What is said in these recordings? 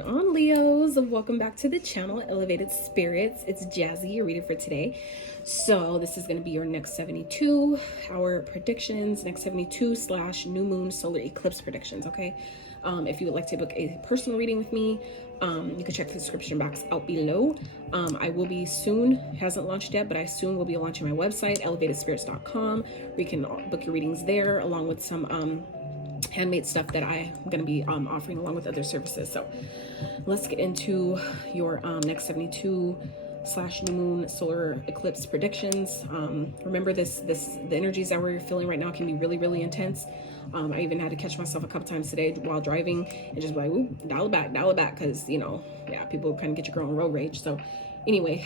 going on, Leos? Welcome back to the channel, Elevated Spirits. It's Jazi, your reader for today. So this is going to be your next 72-hour predictions, next 72/new moon solar eclipse predictions, okay? If you would like to book a personal reading with me, you can check the description box out below. I will be soon, hasn't launched yet, but I soon will be launching my website, elevatedspirits.com, where you can book your readings there, along with some handmade stuff that I'm going to be offering along with other services. So let's get into your next 72/new moon solar eclipse predictions. Remember the energies that we're feeling right now can be really, really intense. I even had to catch myself a couple times today while driving and just be like, ooh, dial it back, because yeah, people kind of get your girl on road rage. So anyway,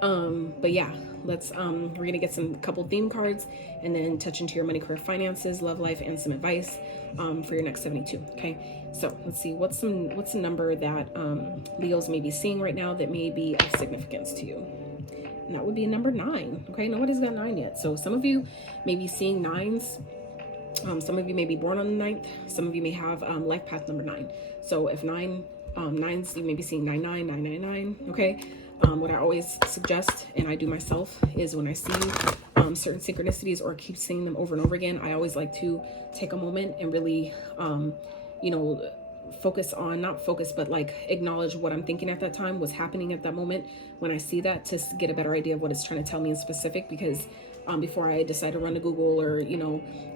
but yeah, let's we're gonna get some couple theme cards and then touch into your money, career, finances, love life, and some advice for your next 72. Okay, so let's see what's the number that Leos may be seeing right now that may be of significance to you. And that would be a number 9. Okay, nobody's got 9 yet, so some of you may be seeing 9s. Some of you may be born on the 9th. Some of you may have life path number 9. So if 9s, you may be seeing 99, 999. Okay. What I always suggest, and I do myself, is when I see certain synchronicities or keep seeing them over and over again, I always like to take a moment and really, focus on, not focus, but like acknowledge what I'm thinking at that time, what's happening at that moment when I see that, to get a better idea of what it's trying to tell me in specific. Because before I decide to run to Google or,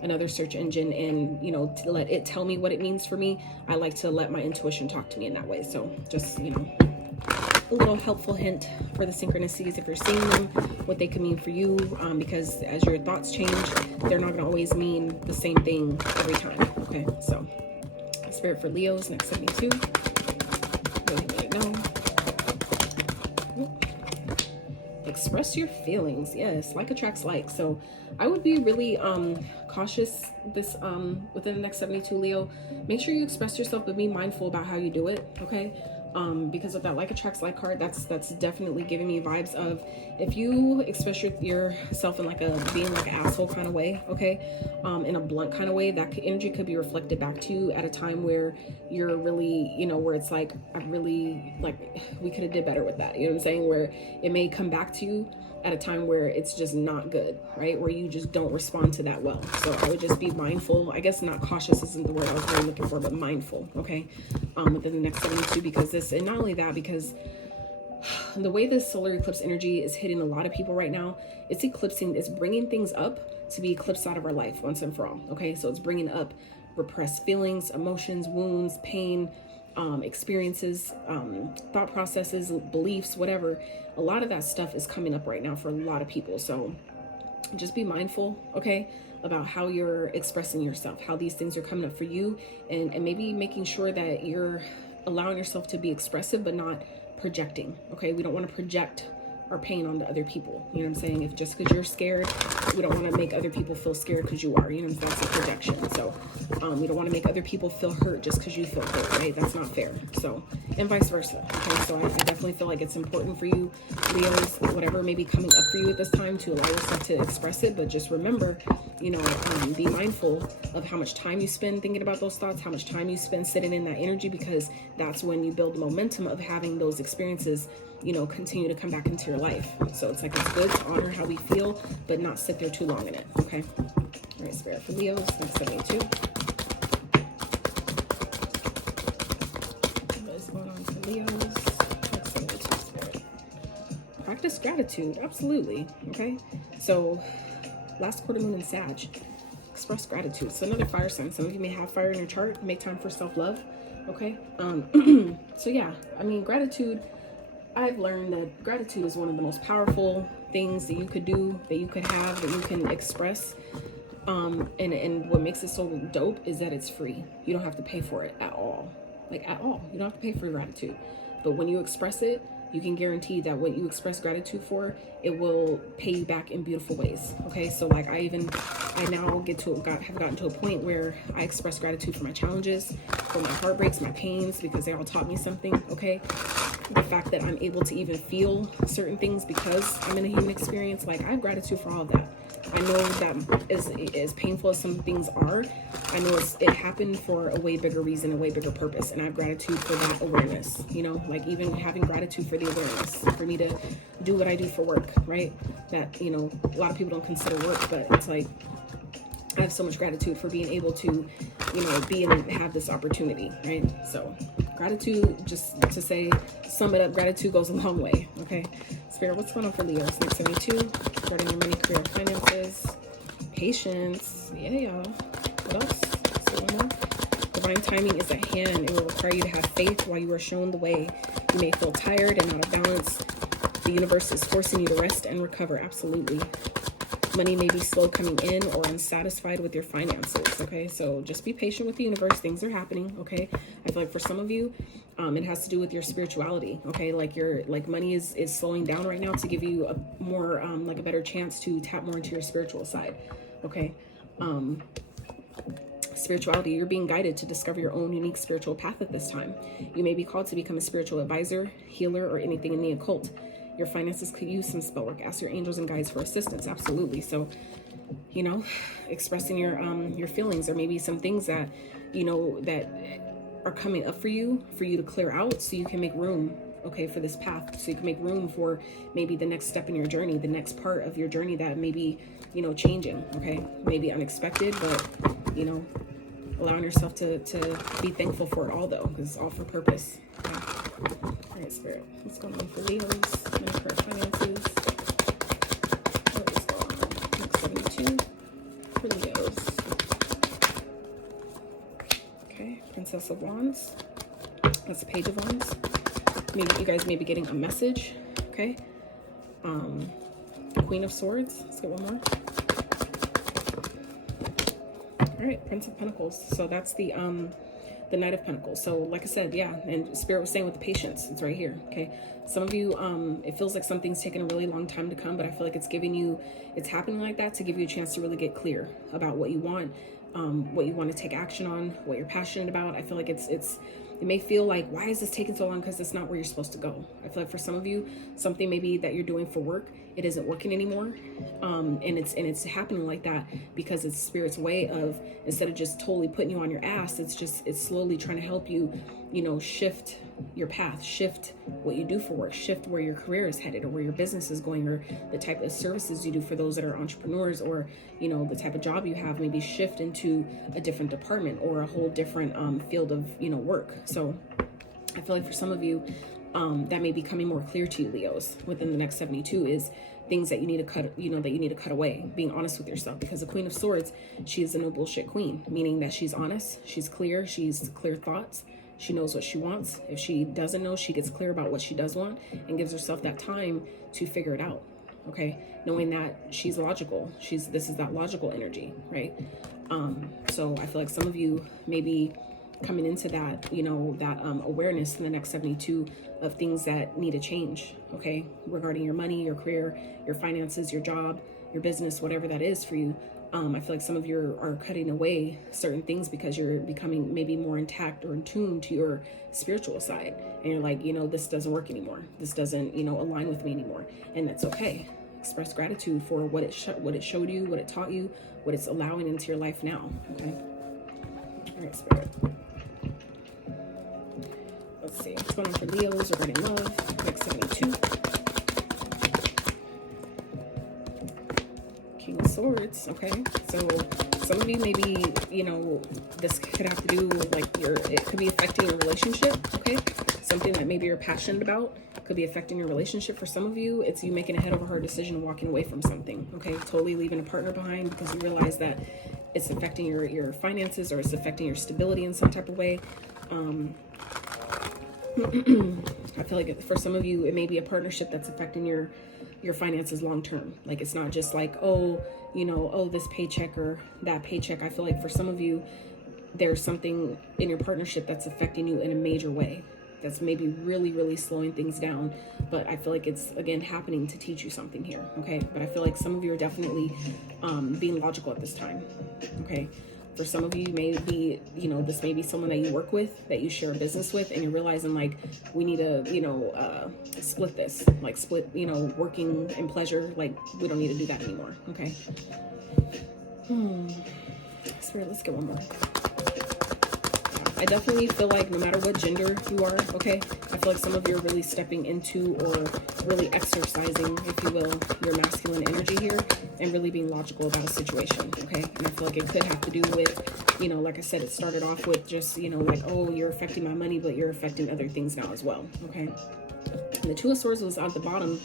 another search engine and, to let it tell me what it means for me, I like to let my intuition talk to me in that way. So just, a little helpful hint for the synchronicities if you're seeing them, what they could mean for you, because as your thoughts change, they're not going to always mean the same thing every time. Okay, so Spirit for Leos, next 72. Really know. Express your feelings. Yes, like attracts like. So I would be really cautious this within the next 72, Leo. Make sure you express yourself, but be mindful about how you do it. Okay. Because of that like attracts like card, that's definitely giving me vibes of, if you express yourself in like a being like an asshole kind of way, okay, in a blunt kind of way, that energy could be reflected back to you at a time where you're really, where it's like, I really, like, we could have did better with that, you know what I'm saying, where it may come back to you at a time where it's just not good, right, where you just don't respond to that well. So I would just be mindful. I guess not cautious isn't the word I was really looking for, but mindful, okay, within the next 72, because this, and not only that, because the way this solar eclipse energy is hitting a lot of people right now, it's bringing things up to be eclipsed out of our life once and for all. Okay, so it's bringing up repressed feelings, emotions, wounds, pain, experiences, thought processes, beliefs, whatever. A lot of that stuff is coming up right now for a lot of people. So just be mindful, okay, about how you're expressing yourself, how these things are coming up for you, and maybe making sure that you're allowing yourself to be expressive, but not projecting. Okay, we don't want to project our pain onto other people. You know what I'm saying? If just because you're scared, we don't want to make other people feel scared because you are. That's a projection. So we don't want to make other people feel hurt just because you feel hurt, right? That's not fair. So, and vice versa. Okay, so I definitely feel like it's important for you, Leos, whatever may be coming up for you at this time, to allow yourself to express it. But just remember, be mindful of how much time you spend thinking about those thoughts, how much time you spend sitting in that energy, because that's when you build the momentum of having those experiences, continue to come back into your life. So it's like, it's good to honor how we feel, but not sit there too long in it. Okay. All right, Spirit for Leos, next 72. What is going on for Leos? Next 72, Spirit. Practice gratitude. Absolutely. Okay. So last quarter moon in Sag. Express gratitude. So another fire sign. Some of you may have fire in your chart. Make time for self-love. Okay. So yeah, gratitude. I've learned that gratitude is one of the most powerful things that you could do, that you could have, that you can express. And what makes it so dope is that it's free. You don't have to pay for it at all. Like, at all. You don't have to pay for gratitude. But when you express it, you can guarantee that what you express gratitude for, it will pay you back in beautiful ways. Okay, so like I now have gotten to a point where I express gratitude for my challenges, for my heartbreaks, my pains, because they all taught me something. Okay, the fact that I'm able to even feel certain things because I'm in a human experience, like I have gratitude for all of that. I know that as painful as some things are, I know it happened for a way bigger reason, a way bigger purpose, and I have gratitude for that awareness, you know, like even having gratitude for the awareness, for me to do what I do for work, right? That, you know, a lot of people don't consider work, but it's like, I have so much gratitude for being able to, you know, be and have this opportunity, right? So gratitude, just to say, sum it up, gratitude goes a long way, okay? Spirit, what's going on for Leos? Next 72, regarding your money, career, finances, patience, yeah, y'all. What else? So one more. Divine timing is at hand. It will require you to have faith while you are shown the way. You may feel tired and out of balance. The universe is forcing you to rest and recover. Absolutely. Money may be slow coming in or unsatisfied with your finances. Okay, so just be patient with the universe. Things are happening. Okay, I feel like for some of you, it has to do with your spirituality. Okay, like your money is slowing down right now to give you a more like a better chance to tap more into your spiritual side. Okay, spirituality, you're being guided to discover your own unique spiritual path at this time. You may be called to become a spiritual advisor, healer, or anything in the occult. Your finances could use some spell work. Ask your angels and guides for assistance. Absolutely. So, you know, expressing your feelings, or maybe some things that, you know, that are coming up for you to clear out, so you can make room, okay, for this path. So you can make room for maybe the next step in your journey, the next part of your journey that may be, you know, changing. Okay, maybe unexpected, but, you know, allowing yourself to be thankful for it all, though, because it's all for purpose. Okay. All right, Spirit, what's going on for Leos? Money, career, finances. What is going on? Next 72 for Leos. Okay, Princess of Wands. That's the Page of Wands. Maybe you guys may be getting a message. Okay. Queen of Swords. Let's get one more. All right, Prince of Pentacles. So that's the Knight of Pentacles. So like I said, yeah, and Spirit was saying with the patience, it's right here. Okay, some of you, it feels like something's taken a really long time to come, but I feel like it's happening like that to give you a chance to really get clear about what you want to take action on, what you're passionate about. I feel like it may feel like, why is this taking so long? Because it's not where you're supposed to go. I feel like for some of you, something maybe that you're doing for work, it isn't working anymore. And it's happening like that because it's Spirit's way of, instead of just totally putting you on your ass, it's slowly trying to help you, you know, shift your path, shift what you do for work, shift where your career is headed, or where your business is going, or the type of services you do for those that are entrepreneurs, or, you know, the type of job you have, maybe shift into a different department or a whole different field of, you know, work. So I feel like for some of you, that may be coming more clear to you, Leos, within the next 72, is things that you need to cut, you know, that you need to cut away, being honest with yourself, because the Queen of Swords, she is a no bullshit queen, meaning that she's honest, she's clear thoughts, she knows what she wants. If she doesn't know, she gets clear about what she does want and gives herself that time to figure it out. Okay, knowing that she's logical, this is that logical energy, right? So I feel like some of you may be coming into that, you know, that awareness in the next 72 of things that need to change, okay, regarding your money, your career, your finances, your job, your business, whatever that is for you. I feel like some of you are cutting away certain things because you're becoming maybe more intact or in tune to your spiritual side, and you're like, you know, this doesn't work anymore, this doesn't, you know, align with me anymore, and that's okay. Express gratitude for what it showed you, what it taught you, what it's allowing into your life now. Okay, all right, Spirit. Let's see what's going on for Leos regarding love. Next 72. King of Swords. Okay, so some of you maybe, you know, this could have to do with like it could be affecting your relationship. Okay, something that maybe you're passionate about could be affecting your relationship. For some of you, it's you making a head over heart decision, walking away from something. Okay, totally leaving a partner behind because you realize that it's affecting your finances, or it's affecting your stability in some type of way. I feel like for some of you, it may be a partnership that's affecting your finances long term. Like, it's not just like, oh, you know, oh, this paycheck or that paycheck. I feel like for some of you, there's something in your partnership that's affecting you in a major way, that's maybe really, really slowing things down. But I feel like it's, again, happening to teach you something here. Okay, but I feel like some of you are definitely being logical at this time. Okay, for some of you, maybe, you know, this may be someone that you work with, that you share a business with, and you're realizing like, we need to, you know, split this, like split, you know, working and pleasure. Like, we don't need to do that anymore. Okay. Spirit, let's get one more. I definitely feel like no matter what gender you are, okay, I feel like some of you are really stepping into or really exercising, if you will, your masculine energy here and really being logical about a situation, okay? And I feel like it could have to do with, you know, like I said, it started off with just, you know, like, oh, you're affecting my money, but you're affecting other things now as well, okay? And the Two of Swords was at the bottom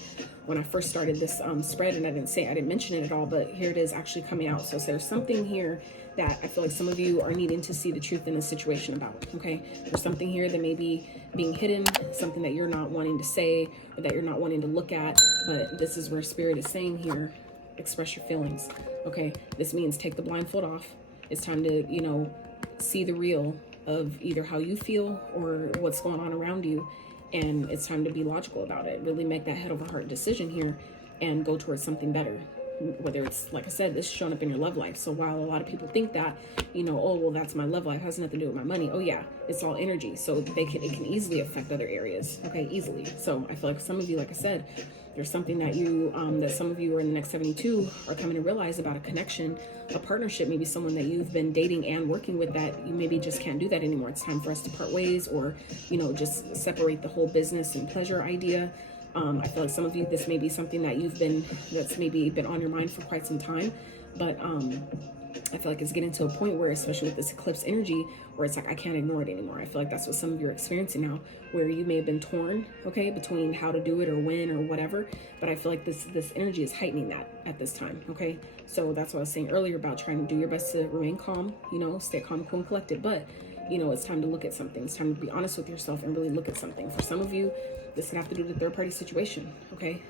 when I first started this spread, and I didn't mention it at all, but here it is actually coming out. So there's something here that I feel like some of you are needing to see the truth in a situation about, okay? There's something here that may be being hidden, something that you're not wanting to say or that you're not wanting to look at, but this is where Spirit is saying here, express your feelings, okay? This means take the blindfold off. It's time to, you know, see the real of either how you feel or what's going on around you, and it's time to be logical about it. Really make that head over heart decision here and go towards something better. Whether it's, like I said, this is showing up in your love life. So while a lot of people think that, you know, oh, well, that's my love life, has nothing to do with my money. Oh yeah, it's all energy. So it can easily affect other areas. Okay, easily. So I feel like some of you, like I said, there's something that you, that some of you are in the next 72 are coming to realize about a connection, a partnership, maybe someone that you've been dating and working with that you maybe just can't do that anymore. It's time for us to part ways, or, you know, just separate the whole business and pleasure idea. I feel like some of you, this may be something that that's maybe been on your mind for quite some time, but I feel like it's getting to a point where, especially with this eclipse energy, where it's like, I can't ignore it anymore. I feel like that's what some of you are experiencing now, where you may have been torn, okay, between how to do it or when or whatever, but I feel like this energy is heightening that at this time, okay? So that's what I was saying earlier about trying to do your best to remain calm, you know, stay calm, cool, and collected, but, you know, it's time to look at something. It's time to be honest with yourself and really look at something. For some of you, this would have to do with a third-party situation, okay?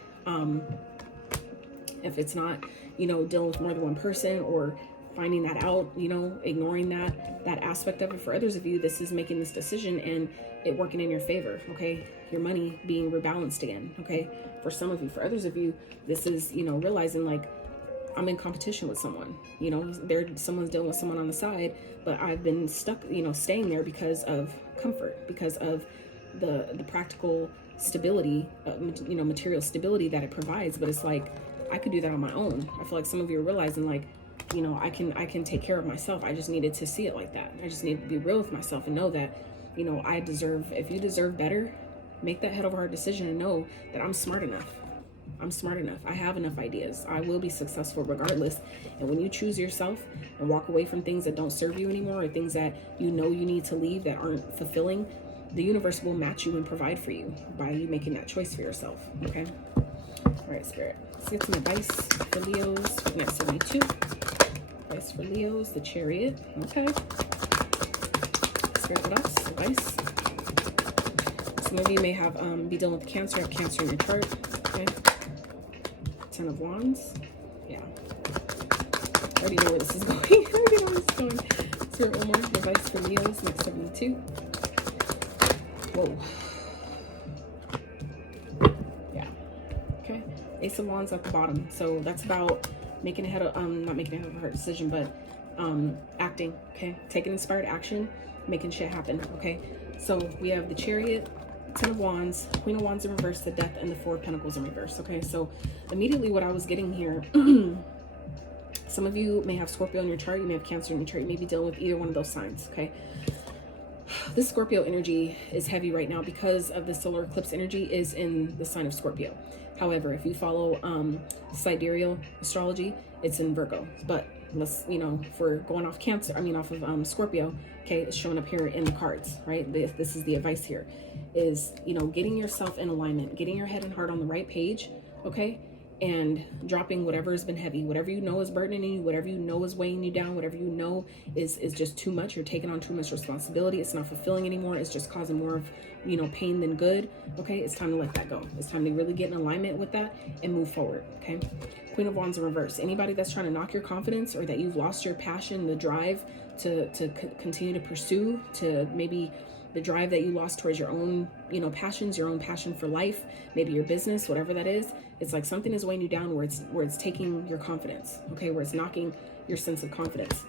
If it's not, you know, dealing with more than one person or finding that out, you know, ignoring that aspect of it. For others of you, this is making this decision and it working in your favor, okay? Your money being rebalanced again, okay? For some of you. For others of you, this is, you know, realizing like, I'm in competition with someone, you know, someone's dealing with someone on the side, but I've been stuck, you know, staying there because of comfort, because of the practical stability, you know, material stability that it provides. But it's like, I could do that on my own. I feel like some of you are realizing like, you know, I can take care of myself. I just needed to see it like that. I just need to be real with myself and know that, you know, if you deserve better, make that head over heart decision and know that I'm smart enough. I'm smart enough. I have enough ideas. I will be successful regardless. And when you choose yourself and walk away from things that don't serve you anymore, or things that you know you need to leave that aren't fulfilling, the universe will match you and provide for you by you making that choice for yourself. Okay. All right, Spirit. Let's get some advice for Leos. Next 72. Advice for Leos. The Chariot. Okay. Spirit, what else? Advice. Some of you may have be dealing with Cancer. Have Cancer in your chart. Okay. 10 of Wands. Yeah. I already know where this is going. I already know where this is going. Spirit, one more advice for Leos. Next 72. Whoa. Yeah. Okay. Ace of Wands at the bottom. So that's about making a head of, not making a head of heart decision, but acting. Okay. Taking inspired action, making shit happen. Okay. So we have the Chariot, 10 of Wands, Queen of Wands in reverse, the Death, and the Four of Pentacles in reverse. Okay. So immediately what I was getting here, some of you may have Scorpio in your chart. You may have Cancer in your chart. You may be dealing with either one of those signs. Okay. This Scorpio energy is heavy right now because of the solar eclipse energy is in the sign of Scorpio. However, if you follow sidereal astrology, it's in Virgo. But let's, you know, if we're going off Cancer, off of Scorpio, okay, it's showing up here in the cards, right? This is the advice here, is, you know, getting yourself in alignment, getting your head and heart on the right page, okay? And dropping whatever has been heavy, whatever you know is burdening you, whatever you know is weighing you down, whatever you know is just too much. You're taking on too much responsibility. It's not fulfilling anymore. It's just causing more of, you know, pain than good. Okay, it's time to let that go. It's time to really get in alignment with that and move forward. Okay, Queen of Wands in reverse. Anybody that's trying to knock your confidence, or that you've lost your passion, the drive to continue to pursue, to maybe the drive that you lost towards your own, you know, passions, your own passion for life, maybe your business, whatever that is. It's like something is weighing you down where it's taking your confidence, okay, where it's knocking your sense of confidence.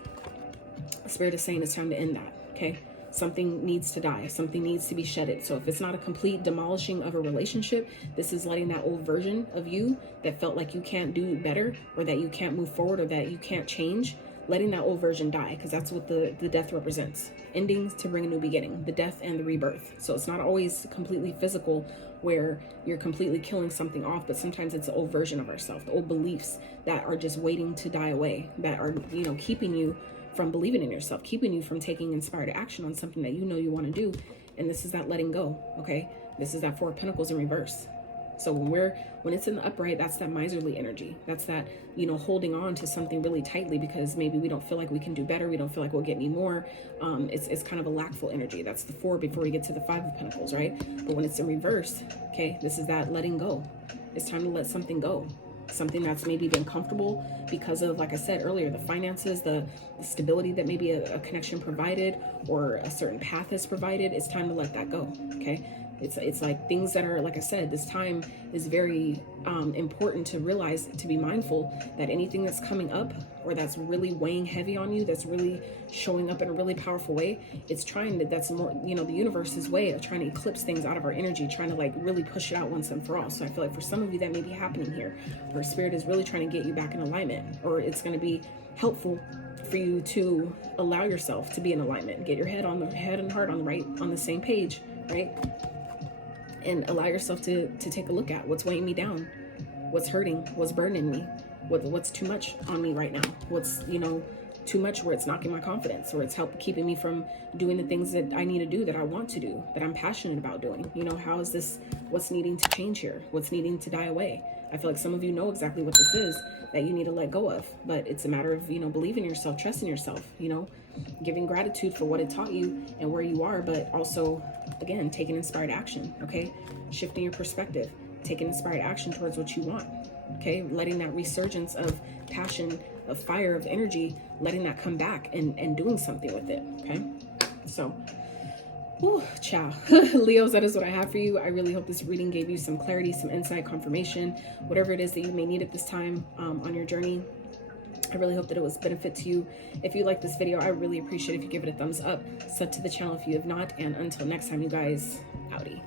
Spirit is saying it's time to end that, okay? Something needs to die. Something needs to be shedded. So if it's not a complete demolishing of a relationship, this is letting that old version of you that felt like you can't do better, or that you can't move forward, or that you can't change, letting that old version die, because that's what the death represents. Endings to bring a new beginning, the death and the rebirth. So it's not always completely physical where you're completely killing something off, but sometimes it's the old version of ourselves, the old beliefs that are just waiting to die away, that are, you know, keeping you from believing in yourself, keeping you from taking inspired action on something that you know you want to do. And this is that letting go, okay? This is that Four of Pentacles in reverse. So when it's in the upright, that's that miserly energy. That's that, you know, holding on to something really tightly because maybe we don't feel like we can do better. We don't feel like we'll get any more. It's kind of a lackful energy. That's the 4 before we get to the 5 of Pentacles, right? But when it's in reverse, okay, this is that letting go. It's time to let something go. Something that's maybe been comfortable because of, like I said earlier, the finances, the stability that maybe a connection provided or a certain path has provided. It's time to let that go, okay? It's like things that are, like I said, this time is very important to realize, to be mindful that anything that's coming up or that's really weighing heavy on you, that's really showing up in a really powerful way, it's trying to, that's more, you know, the universe's way of trying to eclipse things out of our energy, trying to like really push it out once and for all. So I feel like for some of you that may be happening here, where spirit is really trying to get you back in alignment, or it's going to be helpful for you to allow yourself to be in alignment, get your head and heart on the same page, right? And allow yourself to take a look at what's weighing me down, what's hurting, what's burdening me, what's too much on me right now, what's, you know, too much where it's knocking my confidence, or it's keeping me from doing the things that I need to do, that I want to do, that I'm passionate about doing. You know, how is this, what's needing to change here? What's needing to die away? I feel like some of you know exactly what this is that you need to let go of, but it's a matter of, you know, believing in yourself, trusting yourself, you know, giving gratitude for what it taught you and where you are, but also, again, taking inspired action, okay? Shifting your perspective, taking inspired action towards what you want, okay? Letting that resurgence of passion, of fire, of energy, letting that come back and doing something with it, okay? So, ciao. Leos, that is what I have for you. I really hope this reading gave you some clarity, some insight, confirmation, whatever it is that you may need at this time on your journey. I really hope that it was benefit to you. If you like this video, I really appreciate if you give it a thumbs up. Sub to the channel if you have not. And until next time, you guys, howdy.